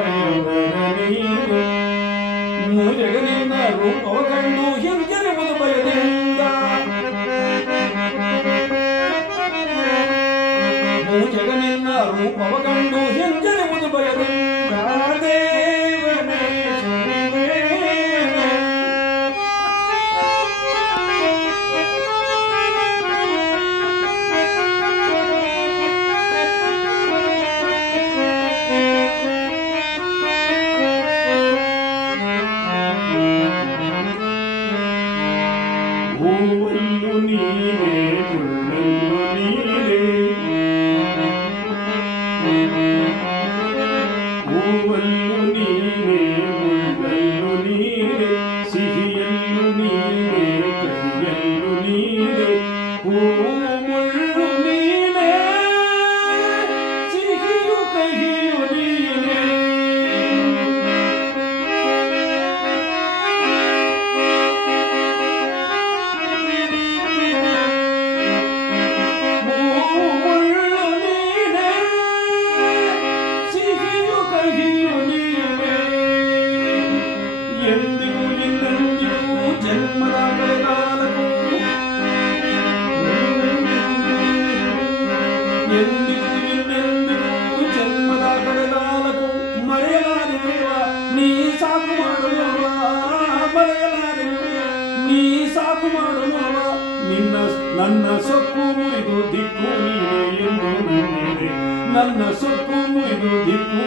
ಸುರ ಭಯವರ ನೀನೆ ಮೂಜಗನಿಂದ ರೂಪವ ಕಂಡು ಹಿಂಜರಿವುದು ಭಯದಿಂದ ಮೂಜಗನಿಂದ ರೂಪವ ಕಂಡು ಹಿಂಜರಿವುದು ಭಯದಿಂದ por ನೀ ಸಾಕು ಮಾಡಲುವ ನಿನ್ನ ನನ್ನ ಸೊಕ್ಕು ಮುರಿದು ದಿಕ್ಕು ನೀನೆ ಎಂದು ನನ್ನ ಸೊಕ್ಕು ಮುರಿದು ದಿಕ್ಕು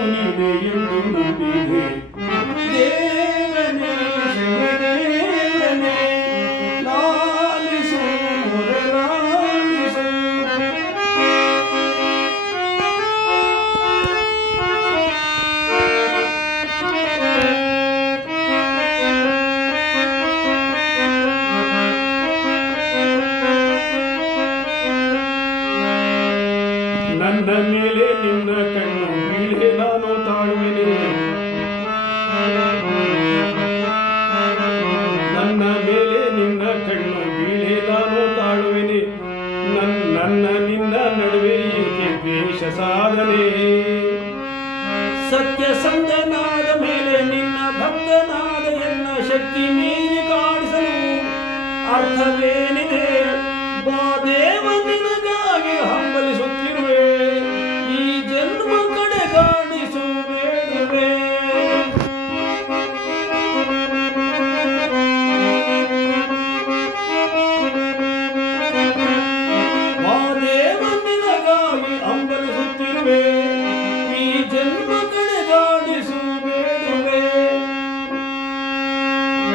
ನನ್ನ ಮೇಲೆ ನಿನ್ನ ಕಣ್ಣು ಬೀಳೆ ನಾನು ತಾಳುವೆನೆ. ನನ್ನ ಮೇಲೆ ನಿನ್ನ ಕಣ್ಣು ಬೀಳೆ ನಾನು ತಾಳುವೆನೆ. ನನ್ನ ನನ್ನ ನಡುವೆ ಏಕೆ ದ್ವೇಷ ಸಾಧನೆ? ಸತ್ಯ ಸಂಜನಾದ ಮೇಲೆ ನಿನ್ನ ಭಕ್ತನಾದ ಎನ್ನ ಶಕ್ತಿ ಮೀರಿ ಕಾಣಿಸಲು ಅರ್ಥವೇನಿದೆ